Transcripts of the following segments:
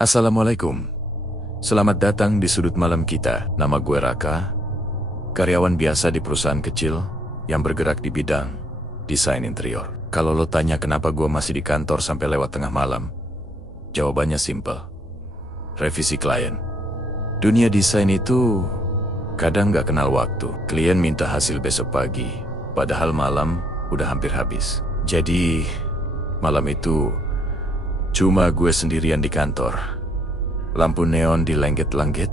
Assalamualaikum. Selamat datang di sudut malam kita. Nama gue Raka, karyawan biasa di perusahaan kecil yang bergerak di bidang desain interior. Kalau lo tanya kenapa gue masih di kantor sampai lewat tengah malam, jawabannya simpel. Revisi klien. Dunia desain itu kadang gak kenal waktu. Klien minta hasil besok pagi, padahal malam udah hampir habis. Jadi malam itu cuma gue sendirian di kantor. Lampu neon di langit-langit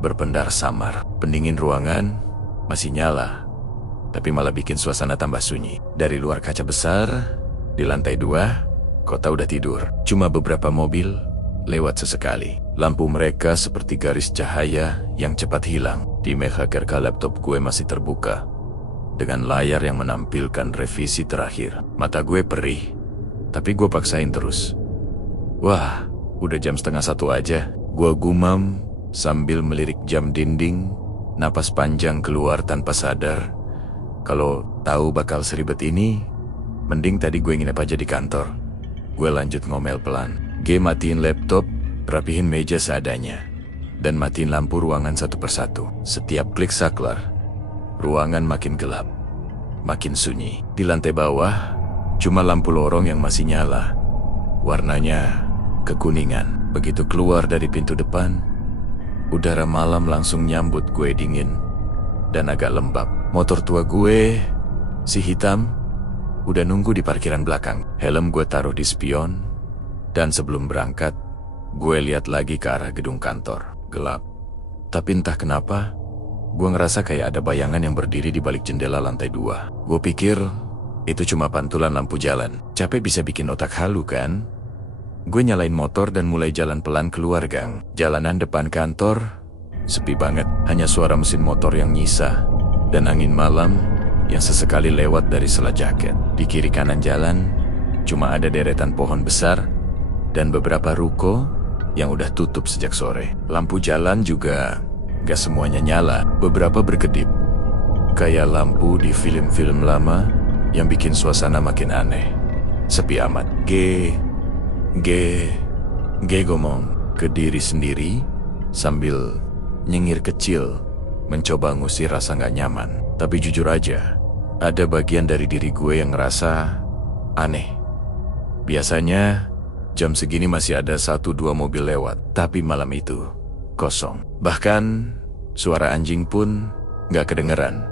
berpendar samar. Pendingin ruangan masih nyala, tapi malah bikin suasana tambah sunyi. Dari luar kaca besar, di lantai 2, kota udah tidur. Cuma beberapa mobil lewat sesekali. Lampu mereka seperti garis cahaya yang cepat hilang. Di meja kerja laptop gue masih terbuka, dengan layar yang menampilkan revisi terakhir. Mata gue perih, tapi gue paksain terus. Wah, udah jam 12:30 aja. Gua gumam sambil melirik jam dinding, napas panjang keluar tanpa sadar. Kalau tahu bakal seribet ini, mending tadi gue nginep aja di kantor. Gue lanjut ngomel pelan. Gue matiin laptop, rapihin meja seadanya, dan matiin lampu ruangan satu persatu. Setiap klik saklar, ruangan makin gelap, makin sunyi. Di lantai bawah, cuma lampu lorong yang masih nyala. Warnanya kekuningan. Begitu keluar dari pintu depan, udara malam langsung nyambut gue dingin dan agak lembab. Motor tua gue, si hitam, udah nunggu di parkiran belakang. Helm gue taruh di spion, dan sebelum berangkat, gue lihat lagi ke arah gedung kantor. Gelap, tapi entah kenapa, gue ngerasa kayak ada bayangan yang berdiri di balik jendela lantai 2. Gue pikir itu cuma pantulan lampu jalan. Capek bisa bikin otak halu kan? Gue nyalain motor dan mulai jalan pelan keluar gang. Jalanan depan kantor sepi banget, hanya suara mesin motor yang nyisa dan angin malam yang sesekali lewat dari sela jaket. Di kiri kanan jalan cuma ada deretan pohon besar dan beberapa ruko yang udah tutup sejak sore. Lampu jalan juga gak semuanya nyala, beberapa berkedip, kayak lampu di film-film lama yang bikin suasana makin aneh. Sepi amat. Gue ngomong ke diri sendiri sambil nyengir kecil, mencoba ngusir rasa gak nyaman. Tapi jujur aja, ada bagian dari diri gue yang ngerasa aneh. Biasanya jam segini masih ada 1-2 mobil lewat, tapi malam itu kosong. Bahkan suara anjing pun gak kedengeran.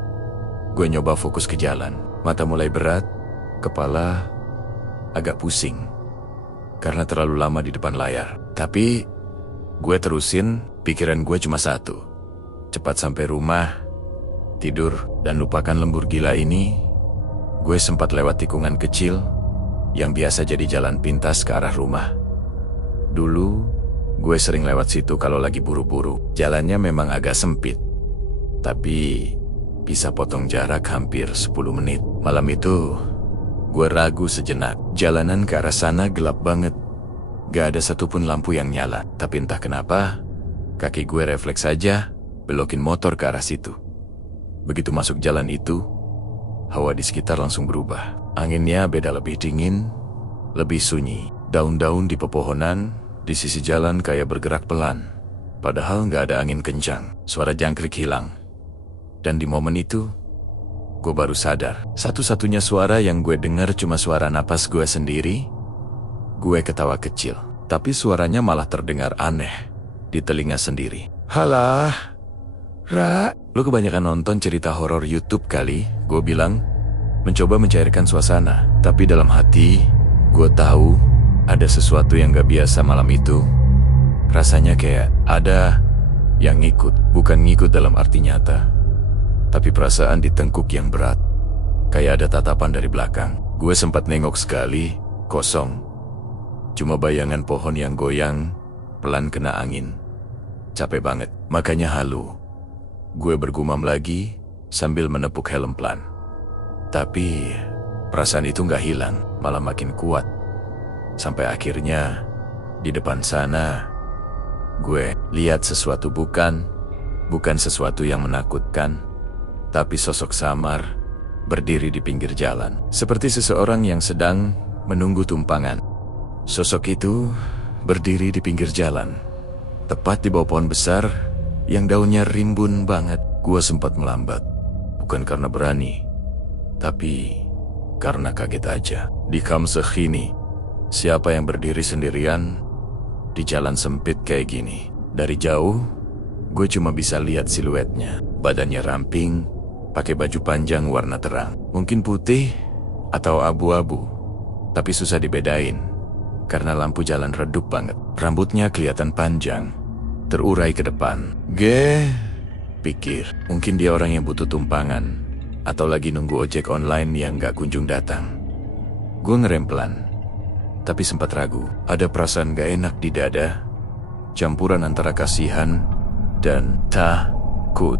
Gue nyoba fokus ke jalan, mata mulai berat, kepala agak pusing karena terlalu lama di depan layar. Tapi gue terusin, pikiran gue cuma satu: cepat sampai rumah, tidur, dan lupakan lembur gila ini. Gue sempat lewat tikungan kecil yang biasa jadi jalan pintas ke arah rumah. Dulu gue sering lewat situ kalau lagi buru-buru. Jalannya memang agak sempit, tapi bisa potong jarak hampir 10 menit. Malam itu gue ragu sejenak. Jalanan ke arah sana gelap banget. Gak ada satupun lampu yang nyala. Tapi entah kenapa, kaki gue refleks aja belokin motor ke arah situ. Begitu masuk jalan itu, hawa di sekitar langsung berubah. Anginnya beda, lebih dingin, lebih sunyi. Daun-daun di pepohonan di sisi jalan kayak bergerak pelan, padahal gak ada angin kencang. Suara jangkrik hilang. Dan di momen itu, gue baru sadar, satu-satunya suara yang gue dengar cuma suara napas gue sendiri. Gue ketawa kecil, tapi suaranya malah terdengar aneh di telinga sendiri. Halah, Ra, lu kebanyakan nonton cerita horor YouTube kali, gue bilang, mencoba mencairkan suasana. Tapi dalam hati, gue tahu ada sesuatu yang gak biasa malam itu. Rasanya kayak ada yang ngikut, bukan ngikut dalam arti nyata, tapi perasaan ditengkuk yang berat, kayak ada tatapan dari belakang. Gue sempat nengok sekali, kosong. Cuma bayangan pohon yang goyang, pelan kena angin. Capek banget, makanya halu. Gue bergumam lagi, sambil menepuk helm pelan. Tapi, perasaan itu gak hilang, malah makin kuat. Sampai akhirnya, di depan sana, gue lihat sesuatu, bukan sesuatu yang menakutkan, tapi sosok samar berdiri di pinggir jalan, seperti seseorang yang sedang menunggu tumpangan. Sosok itu berdiri di pinggir jalan, tepat di bawah pohon besar yang daunnya rimbun banget. Gua sempat melambat, bukan karena berani, tapi karena kaget aja. Di Kamseh ini, siapa yang berdiri sendirian di jalan sempit kayak gini? Dari jauh, gue cuma bisa lihat siluetnya. Badannya ramping, pakai baju panjang warna terang. Mungkin putih atau abu-abu, tapi susah dibedain karena lampu jalan redup banget. Rambutnya kelihatan panjang, terurai ke depan. Gue pikir mungkin dia orang yang butuh tumpangan atau lagi nunggu ojek online yang gak kunjung datang. Gue ngerem pelan, tapi sempat ragu. Ada perasaan gak enak di dada, campuran antara kasihan dan takut.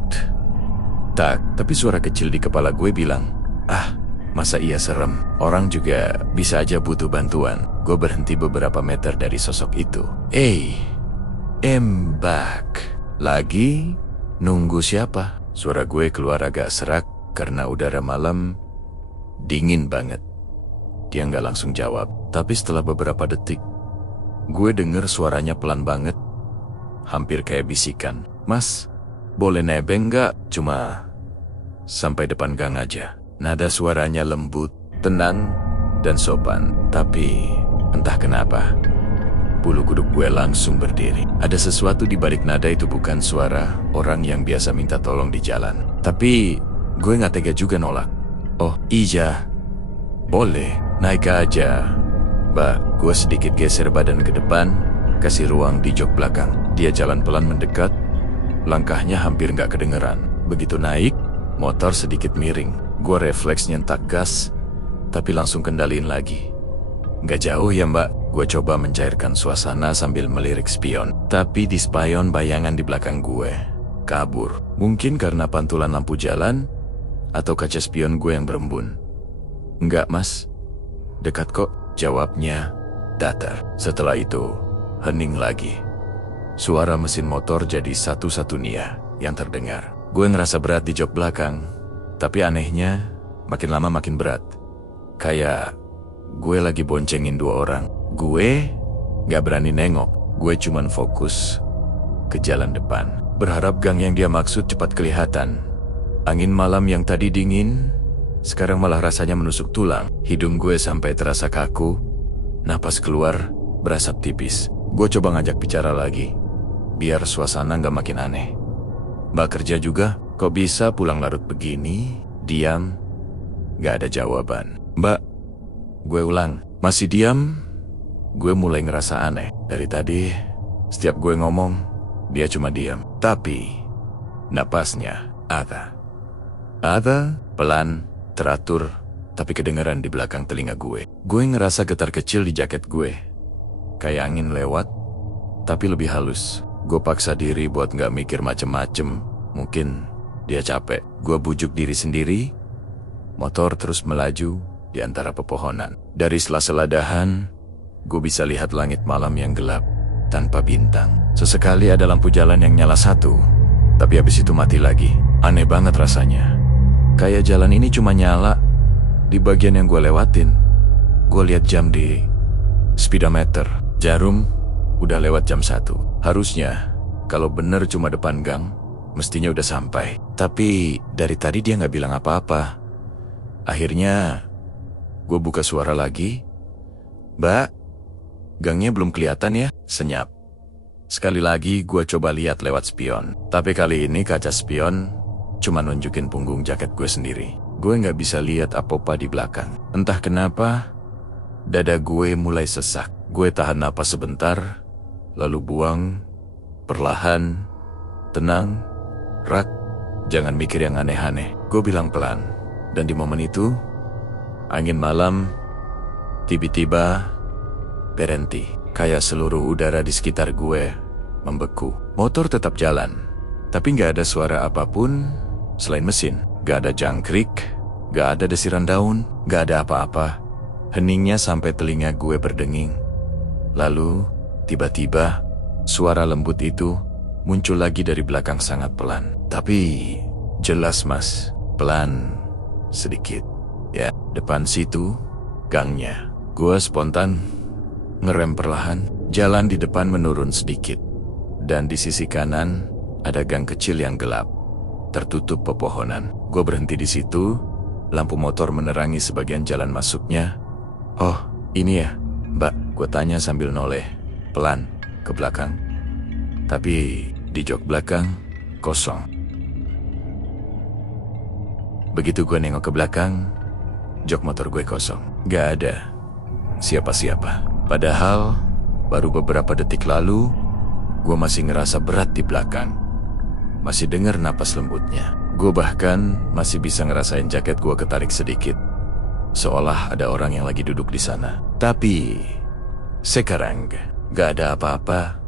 Tapi suara kecil di kepala gue bilang, masa iya serem? Orang juga bisa aja butuh bantuan. Gue berhenti beberapa meter dari sosok itu. Back. Lagi nunggu siapa? Suara gue keluar agak serak karena udara malam dingin banget. Dia nggak langsung jawab, tapi setelah beberapa detik, gue denger suaranya pelan banget, hampir kayak bisikan. Mas, boleh nebeng nggak? Cuma sampai depan gang aja. Nada suaranya lembut, tenang, dan sopan. Tapi entah kenapa, bulu kuduk gue langsung berdiri. Ada sesuatu di balik nada itu, bukan suara orang yang biasa minta tolong di jalan. Tapi gue nggak tega juga nolak. Oh iya, boleh, naik aja. Mbak, gue sedikit geser badan ke depan, kasih ruang di jok belakang. Dia jalan pelan mendekat, langkahnya hampir nggak kedengeran. Begitu naik, motor sedikit miring. Gue refleks nyentak gas, tapi langsung kendaliin lagi. Nggak jauh ya mbak. Gue coba mencairkan suasana sambil melirik spion. Tapi di spion bayangan di belakang gue kabur. Mungkin karena pantulan lampu jalan, atau kaca spion gue yang berembun. Enggak mas, dekat kok, jawabnya datar. Setelah itu, hening lagi. Suara mesin motor jadi satu-satunya yang terdengar. Gue ngerasa berat di jok belakang, tapi anehnya makin lama makin berat. Kayak gue lagi boncengin dua orang. Gue gak berani nengok, gue cuman fokus ke jalan depan. Berharap gang yang dia maksud cepat kelihatan. Angin malam yang tadi dingin, sekarang malah rasanya menusuk tulang. Hidung gue sampai terasa kaku, napas keluar berasap tipis. Gue coba ngajak bicara lagi, biar suasana gak makin aneh. Mbak kerja juga? Kok bisa pulang larut begini? Diam, gak ada jawaban. Mbak, gue ulang, masih diam? Gue mulai ngerasa aneh. Dari tadi, setiap gue ngomong, dia cuma diam. Tapi, napasnya ada, pelan, teratur, tapi kedengeran di belakang telinga gue. Gue ngerasa getar kecil di jaket gue. Kayak angin lewat, tapi lebih halus. Gue paksa diri buat gak mikir macem-macem. Mungkin dia capek. Gue bujuk diri sendiri. Motor terus melaju di antara pepohonan. Dari sela-sela dahan, gue bisa lihat langit malam yang gelap, tanpa bintang. Sesekali ada lampu jalan yang nyala satu, tapi habis itu mati lagi. Aneh banget rasanya. Kayak jalan ini cuma nyala di bagian yang gue lewatin. Gue lihat jam di speedometer. Jarum udah lewat jam 1. Harusnya kalau bener cuma depan gang, mestinya udah sampai. Tapi dari tadi dia gak bilang apa-apa. Akhirnya gue buka suara lagi. Mbak, gangnya belum kelihatan ya? Senyap. Sekali lagi gue coba lihat lewat spion. Tapi kali ini kaca spion cuma nunjukin punggung jaket gue sendiri. Gue gak bisa lihat apa-apa di belakang. Entah kenapa, dada gue mulai sesak. Gue tahan napas sebentar, lalu buang, perlahan, tenang, rak, jangan mikir yang aneh-aneh. Gue bilang pelan, dan di momen itu, angin malam tiba-tiba berhenti. Kayak seluruh udara di sekitar gue membeku. Motor tetap jalan, tapi gak ada suara apapun selain mesin. Gak ada jangkrik, gak ada desiran daun, gak ada apa-apa. Heningnya sampai telinga gue berdenging. Lalu, tiba-tiba, suara lembut itu muncul lagi dari belakang sangat pelan. Tapi, jelas mas, pelan sedikit. Ya, depan situ, gangnya. Gue spontan ngerem perlahan. Jalan di depan menurun sedikit. Dan di sisi kanan, ada gang kecil yang gelap, tertutup pepohonan. Gue berhenti di situ, lampu motor menerangi sebagian jalan masuknya. "Oh, ini ya, Mbak?" Gue tanya sambil noleh, pelan, ke belakang. Tapi di jok belakang, kosong. Begitu gue nengok ke belakang, jok motor gue kosong. Gak ada siapa-siapa. Padahal, baru beberapa detik lalu, gue masih ngerasa berat di belakang. Masih denger napas lembutnya. Gue bahkan masih bisa ngerasain jaket gue ketarik sedikit. Seolah ada orang yang lagi duduk di sana. Tapi, sekarang gak ada apa-apa.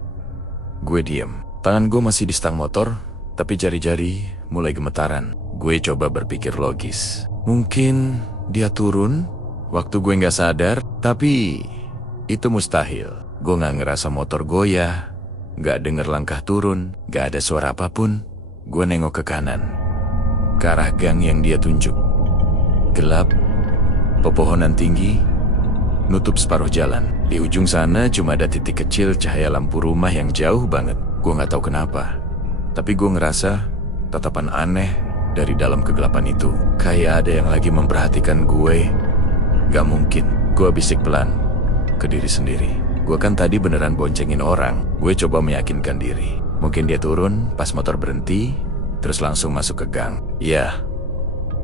Gue diem. Tangan gue masih di stang motor, tapi jari-jari mulai gemetaran. Gue coba berpikir logis. Mungkin dia turun waktu gue gak sadar, tapi itu mustahil. Gue gak ngerasa motor goyah, gak denger langkah turun, gak ada suara apapun. Gue nengok ke kanan, ke arah gang yang dia tunjuk. Gelap, pepohonan tinggi, nutup separuh jalan. Di ujung sana cuma ada titik kecil cahaya lampu rumah yang jauh banget. Gue gak tahu kenapa, tapi gue ngerasa tatapan aneh dari dalam kegelapan itu. Kayak ada yang lagi memperhatikan gue. Gak mungkin, gue bisik pelan ke diri sendiri. Gue kan tadi beneran boncengin orang. Gue coba meyakinkan diri. Mungkin dia turun pas motor berhenti, terus langsung masuk ke gang. Ya,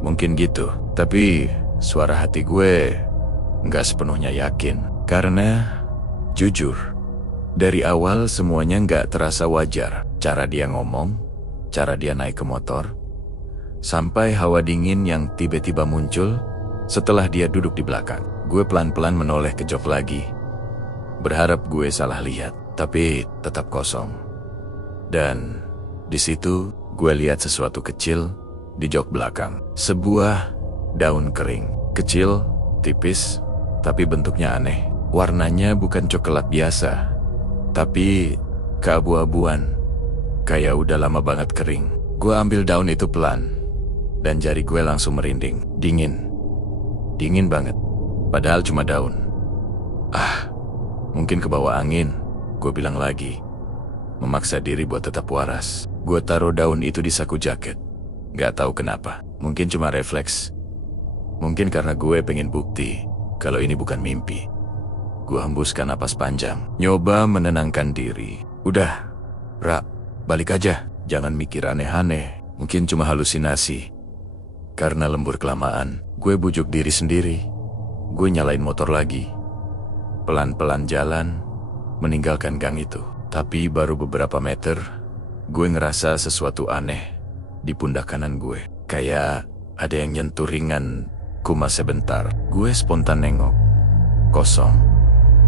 mungkin gitu. Tapi suara hati gue gak sepenuhnya yakin. Karena, jujur, dari awal semuanya gak terasa wajar. Cara dia ngomong, cara dia naik ke motor, sampai hawa dingin yang tiba-tiba muncul setelah dia duduk di belakang. Gue pelan-pelan menoleh ke jok lagi. Berharap gue salah lihat, tapi tetap kosong. Dan di situ gue lihat sesuatu kecil di jok belakang. Sebuah daun kering, kecil, tipis, tapi bentuknya aneh. Warnanya bukan coklat biasa, tapi keabu-abuan, kayak udah lama banget kering. Gue ambil daun itu pelan, dan jari gue langsung merinding. Dingin banget, padahal cuma daun. Mungkin kebawa angin, gue bilang lagi, memaksa diri buat tetap waras. Gue taruh daun itu di saku jaket. Gak tahu kenapa, mungkin cuma refleks. Mungkin karena gue pengen bukti kalau ini bukan mimpi. Gue hembuskan napas panjang, nyoba menenangkan diri. Udah, Ra, balik aja. Jangan mikir aneh-aneh, mungkin cuma halusinasi. Karena lembur kelamaan, gue bujuk diri sendiri. Gue nyalain motor lagi. Pelan-pelan jalan, meninggalkan gang itu. Tapi baru beberapa meter, gue ngerasa sesuatu aneh di pundak kanan gue. Kayak ada yang nyentuh ringan, kumas sebentar. Gue spontan nengok. Kosong.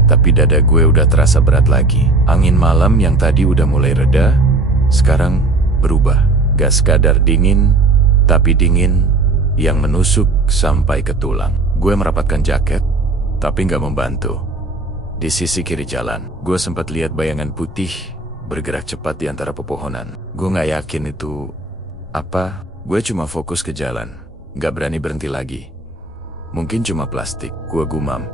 Tapi dada gue udah terasa berat lagi. Angin malam yang tadi udah mulai reda, sekarang berubah. Gak sekadar dingin, tapi dingin yang menusuk sampai ke tulang. Gue merapatkan jaket, tapi gak membantu. Di sisi kiri jalan, gue sempat lihat bayangan putih bergerak cepat di antara pepohonan. Gue gak yakin itu apa. Gue cuma fokus ke jalan, gak berani berhenti lagi. Mungkin cuma plastik, gue gumam.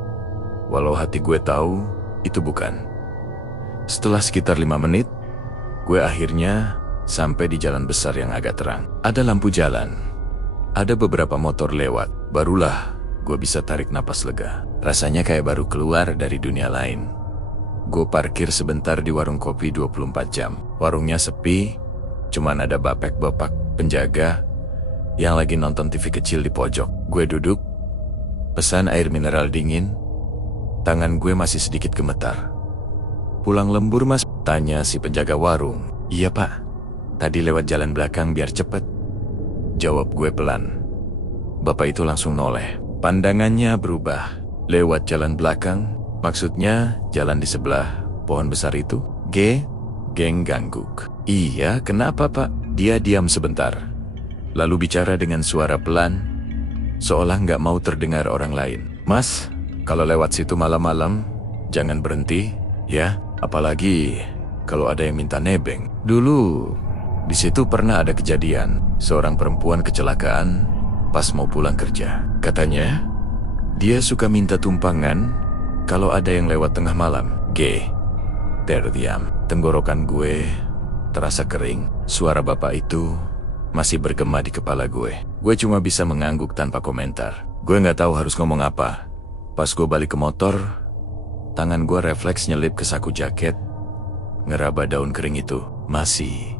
Walau hati gue tahu itu bukan. Setelah sekitar 5 menit, gue akhirnya sampai di jalan besar yang agak terang. Ada lampu jalan, ada beberapa motor lewat. Barulah gue bisa tarik napas lega. Rasanya kayak baru keluar dari dunia lain. Gue parkir sebentar di warung kopi 24 jam. Warungnya sepi, cuman ada bapak-bapak penjaga yang lagi nonton TV kecil di pojok. Gue duduk, pesan air mineral dingin. Tangan gue masih sedikit gemetar. Pulang lembur mas? Tanya si penjaga warung. Iya pak, tadi lewat jalan belakang biar cepet. Jawab gue pelan. Bapak itu langsung noleh. Pandangannya berubah. Lewat jalan belakang, maksudnya jalan di sebelah pohon besar itu? Geng Gangguk. Iya, kenapa pak? Dia diam sebentar, lalu bicara dengan suara pelan, seolah nggak mau terdengar orang lain. Mas, kalau lewat situ malam-malam, jangan berhenti, ya. Apalagi kalau ada yang minta nebeng. Dulu, di situ pernah ada kejadian. Seorang perempuan kecelakaan pas mau pulang kerja. Katanya, dia suka minta tumpangan Kalau ada yang lewat tengah malam, terdiam. Tenggorokan gue terasa kering. Suara bapak itu masih bergema di kepala gue. Gue cuma bisa mengangguk tanpa komentar. Gue nggak tahu harus ngomong apa. Pas gue balik ke motor, tangan gue refleks nyelip ke saku jaket, ngeraba daun kering itu. Masih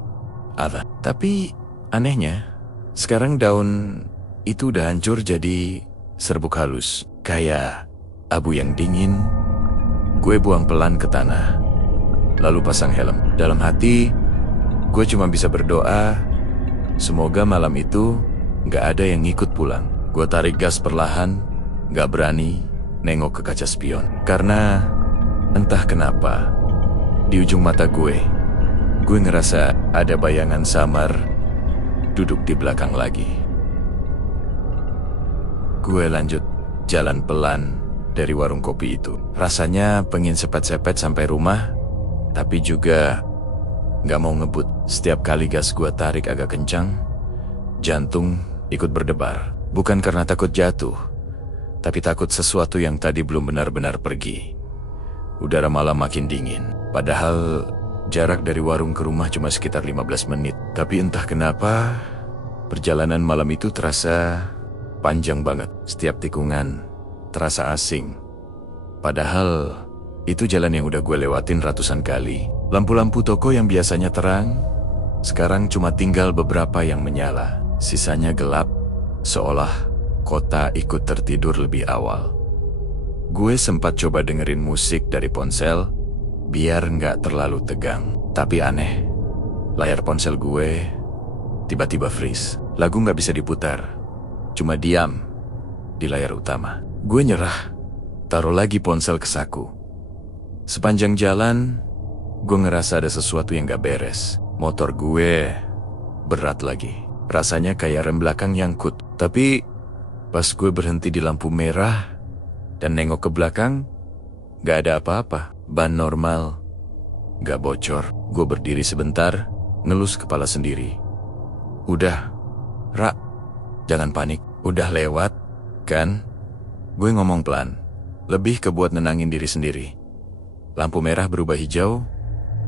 ada. Tapi anehnya, sekarang daun itu udah hancur jadi serbuk halus. Kayak abu yang dingin. Gue buang pelan ke tanah, lalu pasang helm. Dalam hati, gue cuma bisa berdoa, semoga malam itu gak ada yang ngikut pulang. Gue tarik gas perlahan, gak berani nengok ke kaca spion. Karena entah kenapa, di ujung mata gue ngerasa ada bayangan samar duduk di belakang lagi. Gue lanjut jalan pelan dari warung kopi itu. Rasanya pengen sepet-sepet sampai rumah, tapi juga gak mau ngebut. Setiap kali gas gue tarik agak kencang, jantung ikut berdebar. Bukan karena takut jatuh, tapi takut sesuatu yang tadi belum benar-benar pergi. Udara malam makin dingin. Padahal jarak dari warung ke rumah cuma sekitar 15 menit. Tapi entah kenapa, perjalanan malam itu terasa panjang banget. Setiap tikungan terasa asing. Padahal itu jalan yang udah gue lewatin ratusan kali. Lampu-lampu toko yang biasanya terang, sekarang cuma tinggal beberapa yang menyala. Sisanya gelap, seolah kota ikut tertidur lebih awal. Gue sempat coba dengerin musik dari ponsel, biar nggak terlalu tegang. Tapi aneh, layar ponsel gue tiba-tiba freeze. Lagu nggak bisa diputar, cuma diam di layar utama. Gue nyerah, taruh lagi ponsel ke saku. Sepanjang jalan, gue ngerasa ada sesuatu yang gak beres. Motor gue berat lagi. Rasanya kayak rem belakang nyangkut. Tapi pas gue berhenti di lampu merah dan nengok ke belakang, gak ada apa-apa. Ban normal, gak bocor. Gue berdiri sebentar, ngelus kepala sendiri. Udah, Ra, jangan panik. Udah lewat, kan? Gue ngomong pelan, lebih ke buat nenangin diri sendiri. Lampu merah berubah hijau,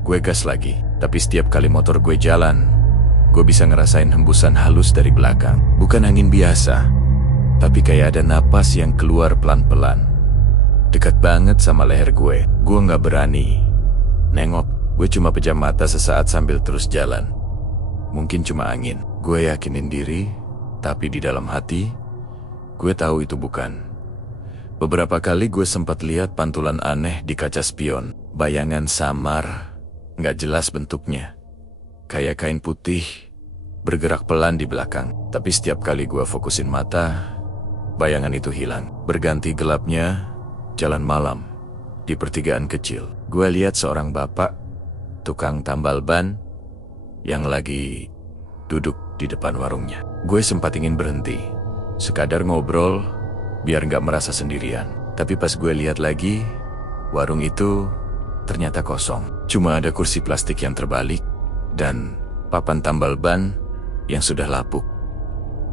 gue gas lagi. Tapi setiap kali motor gue jalan, gue bisa ngerasain hembusan halus dari belakang. Bukan angin biasa, tapi kayak ada napas yang keluar pelan-pelan. Dekat banget sama leher gue. Gue gak berani nengok. Gue cuma pejam mata sesaat sambil terus jalan. Mungkin cuma angin. Gue yakinin diri, tapi di dalam hati, gue tahu itu bukan. Beberapa kali gue sempat lihat pantulan aneh di kaca spion. Bayangan samar, gak jelas bentuknya. Kayak kain putih, bergerak pelan di belakang. Tapi setiap kali gue fokusin mata, bayangan itu hilang. Berganti gelapnya, jalan malam, di pertigaan kecil. Gue lihat seorang bapak, tukang tambal ban, yang lagi duduk di depan warungnya. Gue sempat ingin berhenti, sekadar ngobrol, biar gak merasa sendirian. Tapi pas gue lihat lagi, warung itu ternyata kosong. Cuma ada kursi plastik yang terbalik dan papan tambal ban yang sudah lapuk.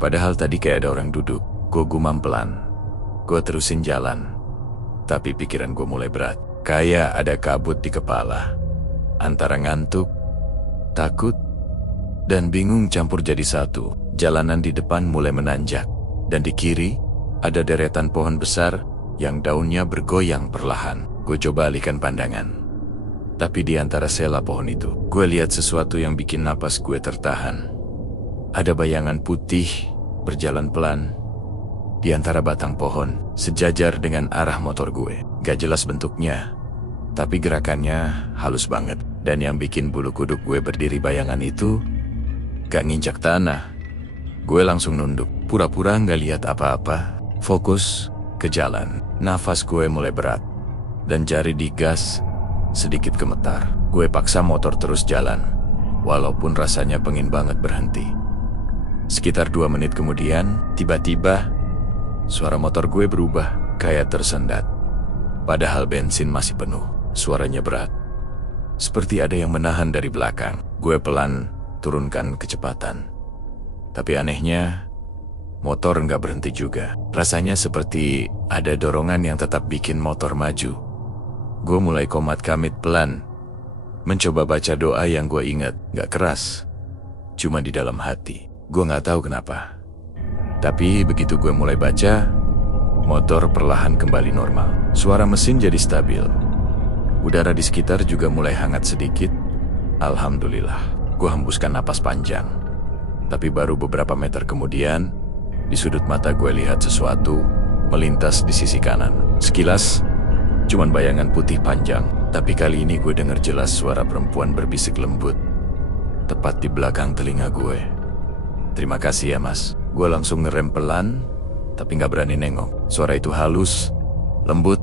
Padahal tadi kayak ada orang duduk. Gue gumam pelan. Gue terusin jalan. Tapi pikiran gue mulai berat. Kayak ada kabut di kepala. Antara ngantuk, takut, dan bingung campur jadi satu. Jalanan di depan mulai menanjak. Dan di kiri, ada deretan pohon besar yang daunnya bergoyang perlahan. Gue coba alihkan pandangan. Tapi di antara sela pohon itu, gue lihat sesuatu yang bikin napas gue tertahan. Ada bayangan putih berjalan pelan di antara batang pohon, sejajar dengan arah motor gue. Gak jelas bentuknya, tapi gerakannya halus banget. Dan yang bikin bulu kuduk gue berdiri, bayangan itu gak nginjak tanah. Gue langsung nunduk, pura-pura gak lihat apa-apa. Fokus ke jalan. Nafas gue mulai berat, dan jari digas sedikit gemetar. Gue paksa motor terus jalan, walaupun rasanya pengen banget berhenti. Sekitar 2 menit kemudian, tiba-tiba suara motor gue berubah, kayak tersendat. Padahal bensin masih penuh. Suaranya berat, seperti ada yang menahan dari belakang. Gue pelan turunkan kecepatan. Tapi anehnya, motor nggak berhenti juga. Rasanya seperti ada dorongan yang tetap bikin motor maju. Gue mulai komat kamit pelan, mencoba baca doa yang gue ingat. Gak keras, cuma di dalam hati. Gue gak tahu kenapa. Tapi begitu gue mulai baca, motor perlahan kembali normal. Suara mesin jadi stabil. Udara di sekitar juga mulai hangat sedikit. Alhamdulillah. Gue hembuskan napas panjang. Tapi baru beberapa meter kemudian, di sudut mata gue lihat sesuatu melintas di sisi kanan. Sekilas, cuman bayangan putih panjang. Tapi kali ini gue dengar jelas suara perempuan berbisik lembut, tepat di belakang telinga gue. "Terima kasih ya mas." Gue langsung ngerem pelan, tapi gak berani nengok. Suara itu halus, lembut,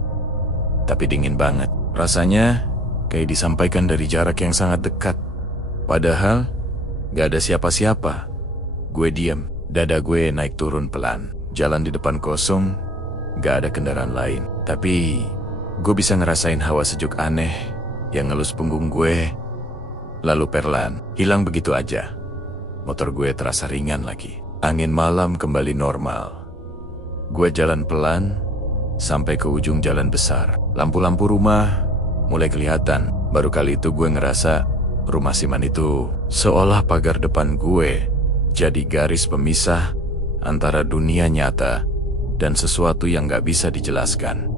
tapi dingin banget. Rasanya kayak disampaikan dari jarak yang sangat dekat. Padahal gak ada siapa-siapa. Gue diam, dada gue naik turun pelan. Jalan di depan kosong, gak ada kendaraan lain. Tapi gue bisa ngerasain hawa sejuk aneh yang ngelus punggung gue. Lalu perlahan hilang begitu aja. Motor gue terasa ringan lagi. Angin malam kembali normal. Gue jalan pelan sampai ke ujung jalan besar. Lampu-lampu rumah mulai kelihatan. Baru kali itu gue ngerasa rumah Siman itu seolah pagar depan gue jadi garis pemisah antara dunia nyata dan sesuatu yang gak bisa dijelaskan.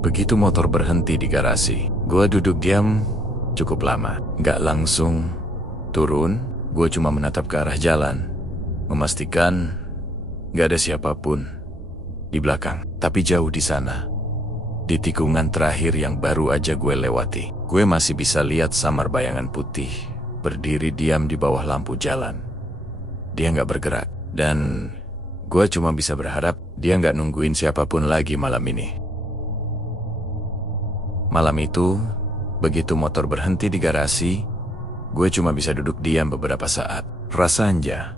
Begitu motor berhenti di garasi, gue duduk diam cukup lama. Gak langsung turun, gue cuma menatap ke arah jalan, memastikan gak ada siapapun di belakang. Tapi jauh di sana, di tikungan terakhir yang baru aja gue lewati, gue masih bisa lihat samar bayangan putih berdiri diam di bawah lampu jalan. Dia gak bergerak, dan gue cuma bisa berharap dia gak nungguin siapapun lagi malam ini. Malam itu, begitu motor berhenti di garasi, gue cuma bisa duduk diam beberapa saat. Rasanya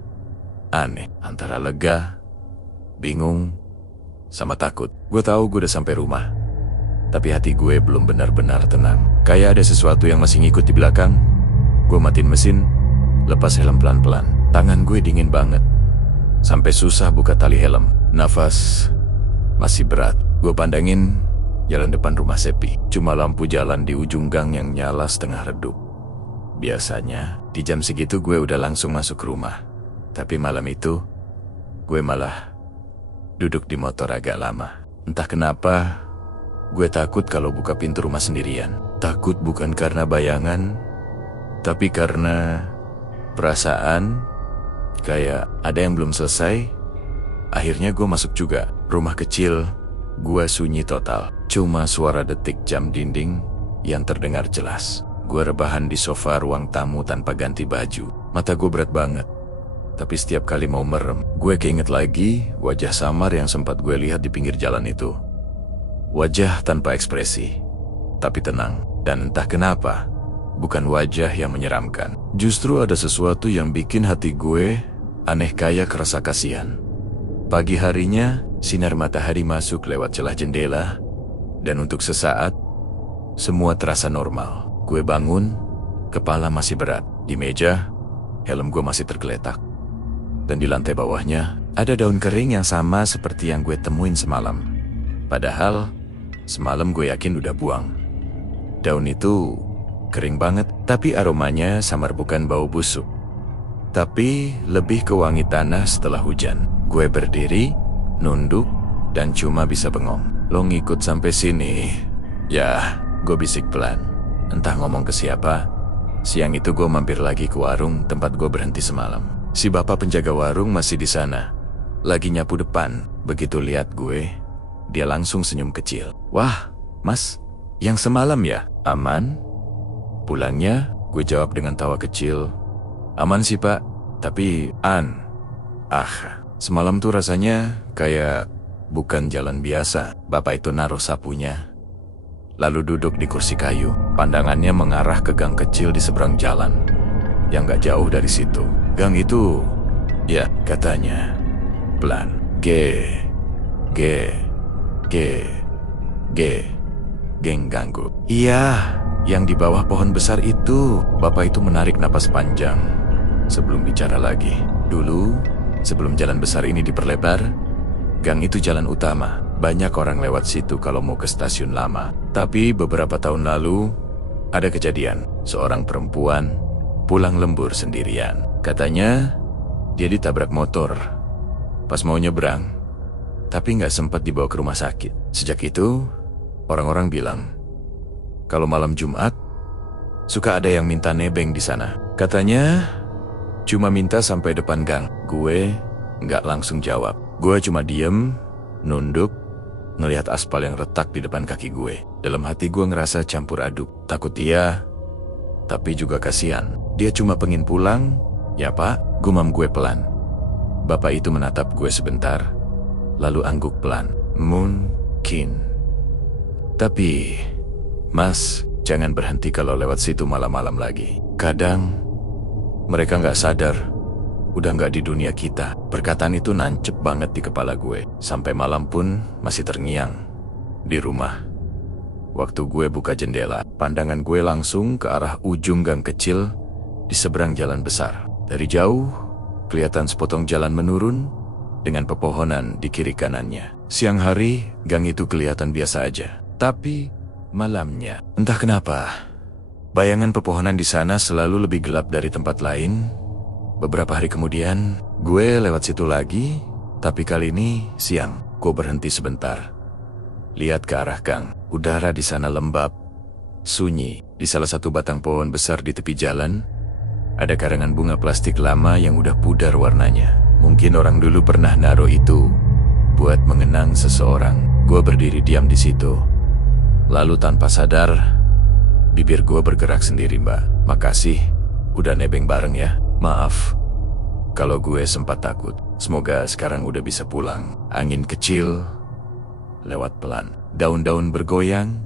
aneh, antara lega, bingung, sama takut. Gue tahu gue udah sampai rumah, tapi hati gue belum benar-benar tenang. Kayak ada sesuatu yang masih ngikut di belakang. Gue matiin mesin, lepas helm pelan-pelan. Tangan gue dingin banget, sampai susah buka tali helm. Nafas masih berat. Gue pandangin jalan depan rumah sepi. Cuma lampu jalan di ujung gang yang nyala setengah redup. Biasanya di jam segitu gue udah langsung masuk rumah. Tapi malam itu gue malah duduk di motor agak lama. Entah kenapa gue takut kalau buka pintu rumah sendirian. Takut bukan karena bayangan, tapi karena perasaan kayak ada yang belum selesai. Akhirnya gue masuk juga. Rumah kecil, gue sunyi total. Cuma suara detik jam dinding yang terdengar jelas. Gue rebahan di sofa ruang tamu tanpa ganti baju. Mata gue berat banget. Tapi setiap kali mau merem, gue keinget lagi wajah samar yang sempat gue lihat di pinggir jalan itu. Wajah tanpa ekspresi, tapi tenang. Dan entah kenapa, bukan wajah yang menyeramkan. Justru ada sesuatu yang bikin hati gue aneh kayak kerasa kasihan. Pagi harinya, sinar matahari masuk lewat celah jendela, dan untuk sesaat, semua terasa normal. Gue bangun, kepala masih berat. Di meja, helm gue masih tergeletak. Dan di lantai bawahnya, ada daun kering yang sama seperti yang gue temuin semalam. Padahal, semalam gue yakin udah buang. Daun itu kering banget, tapi aromanya samar bukan bau busuk. Tapi lebih ke wangi tanah setelah hujan. Gue berdiri, nunduk, dan cuma bisa bengong. "Lo ngikut sampai sini?" "Ya," gue bisik pelan. Entah ngomong ke siapa. Siang itu gue mampir lagi ke warung tempat gue berhenti semalam. Si bapak penjaga warung masih di sana, lagi nyapu depan. Begitu lihat gue, dia langsung senyum kecil. "Wah, mas, yang semalam ya? Aman? Pulangnya?" Gue jawab dengan tawa kecil. "Aman sih pak, tapi semalam tuh rasanya kayak bukan jalan biasa." Bapak itu naruh sapunya, lalu duduk di kursi kayu. Pandangannya mengarah ke gang kecil di seberang jalan, yang gak jauh dari situ. "Gang itu, ya," katanya, pelan. Geng ganggu." "Iya, yang di bawah pohon besar itu." Bapak itu menarik napas panjang sebelum bicara lagi. "Dulu, Sebelum jalan besar ini diperlebar, gang itu jalan utama. Banyak orang lewat situ kalau mau ke stasiun lama. Tapi beberapa tahun lalu, ada kejadian. Seorang perempuan pulang lembur sendirian. Katanya, dia ditabrak motor pas mau nyebrang, tapi nggak sempat dibawa ke rumah sakit. Sejak itu, orang-orang bilang, kalau malam Jumat, suka ada yang minta nebeng di sana. Katanya, cuma minta sampai depan gang. Gue nggak langsung jawab. Gue cuma diem, nunduk, ngelihat aspal yang retak di depan kaki gue. Dalam hati gue ngerasa campur aduk. Takut iya, tapi juga kasihan. Dia cuma pengen pulang. Ya pak, gumam gue pelan. Bapak itu menatap gue sebentar, lalu angguk pelan. Mungkin. Tapi, mas, jangan berhenti kalau lewat situ malam-malam lagi. Kadang, mereka nggak sadar, udah nggak di dunia kita. Perkataan itu nancep banget di kepala gue. Sampai malam pun masih terngiang. Di rumah, waktu gue buka jendela, pandangan gue langsung ke arah ujung gang kecil di seberang jalan besar. Dari jauh, kelihatan sepotong jalan menurun dengan pepohonan di kiri kanannya. Siang hari, gang itu kelihatan biasa aja. Tapi, malamnya, entah kenapa, bayangan pepohonan di sana selalu lebih gelap dari tempat lain. Beberapa hari kemudian, gue lewat situ lagi, tapi kali ini siang. Gue berhenti sebentar. Lihat ke arah gang. Udara di sana lembab, sunyi. Di salah satu batang pohon besar di tepi jalan, ada karangan bunga plastik lama yang udah pudar warnanya. Mungkin orang dulu pernah naruh itu buat mengenang seseorang. Gue berdiri diam di situ. Lalu tanpa sadar, bibir gue bergerak sendiri, Mbak. Makasih, udah nebeng bareng ya. Maaf, kalau gue sempat takut. Semoga sekarang udah bisa pulang. Angin kecil, lewat pelan. Daun-daun bergoyang,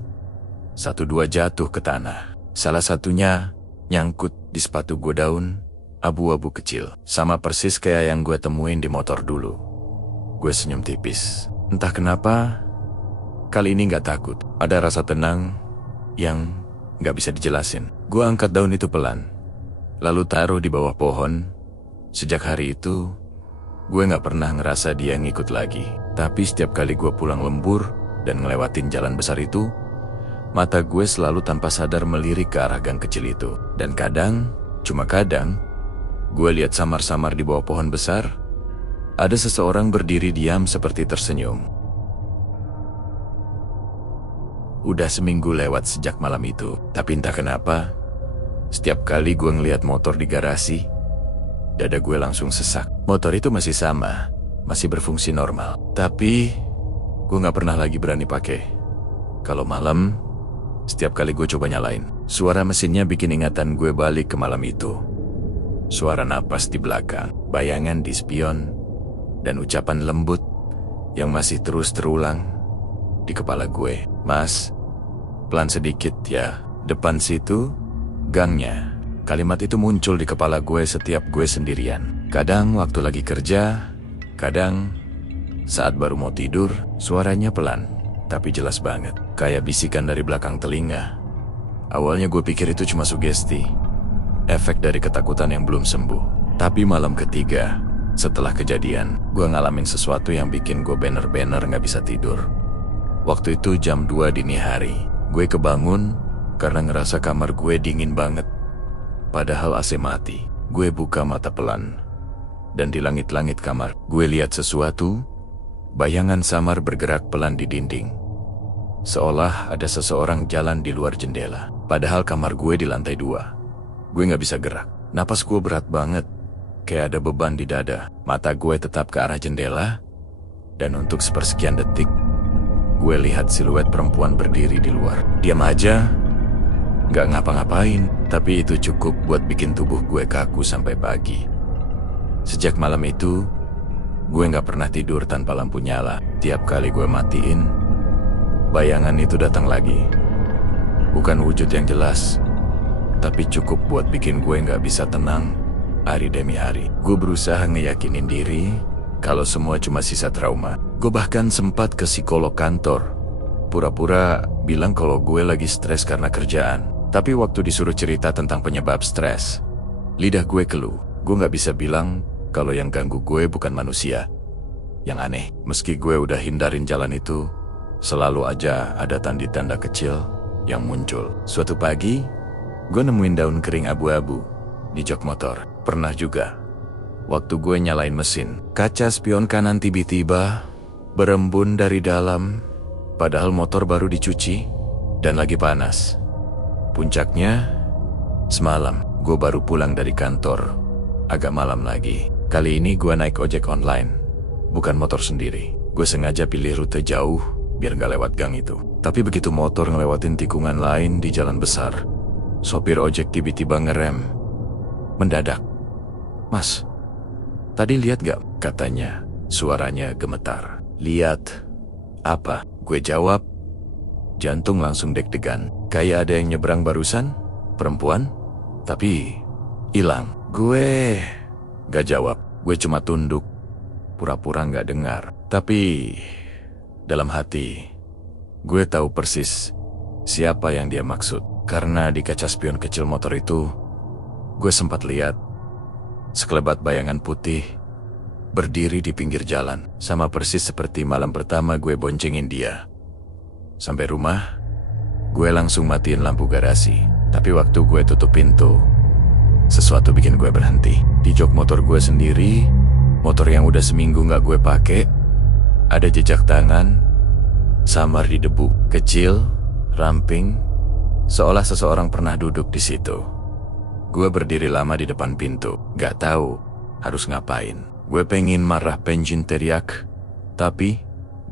satu dua jatuh ke tanah. Salah satunya nyangkut di sepatu gue, daun abu-abu kecil. Sama persis kayak yang gue temuin di motor dulu. Gue senyum tipis. Entah kenapa, kali ini gak takut. Ada rasa tenang yang gak bisa dijelasin. Gue angkat daun itu pelan, lalu taruh di bawah pohon. Sejak hari itu, gue gak pernah ngerasa dia ngikut lagi. Tapi setiap kali gue pulang lembur dan ngelewatin jalan besar itu, mata gue selalu tanpa sadar melirik ke arah gang kecil itu. Dan kadang, cuma kadang, gue lihat samar-samar di bawah pohon besar, ada seseorang berdiri diam seperti tersenyum. Udah seminggu lewat sejak malam itu, tapi entah kenapa, setiap kali gue ngeliat motor di garasi, dada gue langsung sesak. Motor itu masih sama, masih berfungsi normal, tapi gue gak pernah lagi berani pakai. Kalau malam, setiap kali gue coba nyalain, suara mesinnya bikin ingatan gue balik ke malam itu. Suara napas di belakang, bayangan di spion, dan ucapan lembut yang masih terus terulang di kepala gue. Mas, pelan sedikit ya, depan situ, gangnya. Kalimat itu muncul di kepala gue setiap gue sendirian. Kadang waktu lagi kerja, kadang saat baru mau tidur. Suaranya pelan, tapi jelas banget. Kayak bisikan dari belakang telinga. Awalnya gue pikir itu cuma sugesti, efek dari ketakutan yang belum sembuh. Tapi malam ketiga, setelah kejadian, gue ngalamin sesuatu yang bikin gue bener-bener gak bisa tidur. Waktu itu jam 2 dini hari. Gue kebangun karena ngerasa kamar gue dingin banget. Padahal AC mati. Gue buka mata pelan. Dan di langit-langit kamar, gue lihat sesuatu. Bayangan samar bergerak pelan di dinding. Seolah ada seseorang jalan di luar jendela. Padahal kamar gue di lantai 2. Gue gak bisa gerak. Napas gue berat banget. Kayak ada beban di dada. Mata gue tetap ke arah jendela. Dan untuk sepersekian detik, gue lihat siluet perempuan berdiri di luar. Diam aja, gak ngapa-ngapain, tapi itu cukup buat bikin tubuh gue kaku sampai pagi. Sejak malam itu, gue gak pernah tidur tanpa lampu nyala. Tiap kali gue matiin, bayangan itu datang lagi. Bukan wujud yang jelas, tapi cukup buat bikin gue gak bisa tenang hari demi hari. Gue berusaha ngeyakinin diri kalau semua cuma sisa trauma. Gue bahkan sempat ke psikolog kantor, pura-pura bilang kalau gue lagi stres karena kerjaan. Tapi waktu disuruh cerita tentang penyebab stres, lidah gue keluh. Gue gak bisa bilang kalau yang ganggu gue bukan manusia. Yang aneh, meski gue udah hindarin jalan itu, selalu aja ada tanda-tanda kecil yang muncul. Suatu pagi, gue nemuin daun kering abu-abu di jok motor. Pernah juga, waktu gue nyalain mesin, kaca spion kanan tiba-tiba berembun dari dalam, padahal motor baru dicuci dan lagi panas. Puncaknya, semalam gue baru pulang dari kantor, agak malam lagi. Kali ini gue naik ojek online, bukan motor sendiri. Gue sengaja pilih rute jauh biar gak lewat gang itu. Tapi begitu motor ngelewatin tikungan lain di jalan besar, sopir ojek tiba-tiba ngerem. Mendadak. "Mas, tadi lihat gak?" katanya. Suaranya gemetar. "Lihat? Apa?" Gue jawab. Jantung langsung deg-degan. Kayak ada yang nyebrang barusan. Perempuan. Tapi hilang. Gue gak jawab. Gue cuma tunduk. Pura-pura gak dengar. Tapi dalam hati, gue tahu persis siapa yang dia maksud. Karena di kaca spion kecil motor itu, gue sempat lihat sekelebat bayangan putih berdiri di pinggir jalan. Sama persis seperti malam pertama gue boncengin dia. Sampai rumah, gue langsung matiin lampu garasi. Tapi waktu gue tutup pintu, sesuatu bikin gue berhenti. Di jok motor gue sendiri, motor yang udah seminggu gak gue pakai, ada jejak tangan samar di debu. Kecil, ramping, seolah seseorang pernah duduk di situ. Gue berdiri lama di depan pintu, gak tahu harus ngapain. Gue pengen marah, pengen teriak, tapi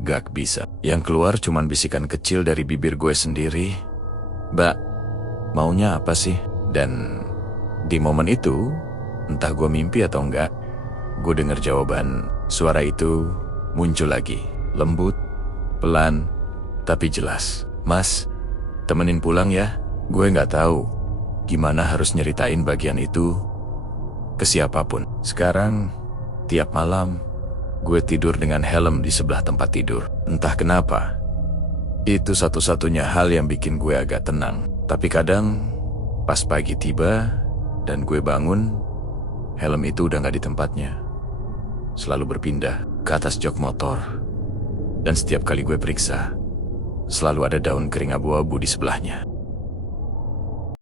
gak bisa. Yang keluar cuman bisikan kecil dari bibir gue sendiri. "Mbak, maunya apa sih?" Dan di momen itu, entah gue mimpi atau enggak, gue denger jawaban. Suara itu muncul lagi, lembut, pelan, tapi jelas. "Mas, temenin pulang ya." Gue gak tahu gimana harus nyeritain bagian itu ke siapapun. Sekarang, tiap malam, gue tidur dengan helm di sebelah tempat tidur. Entah kenapa, itu satu-satunya hal yang bikin gue agak tenang. Tapi kadang, pas pagi tiba dan gue bangun, helm itu udah gak di tempatnya. Selalu berpindah ke atas jok motor. Dan setiap kali gue periksa, selalu ada daun kering abu-abu di sebelahnya.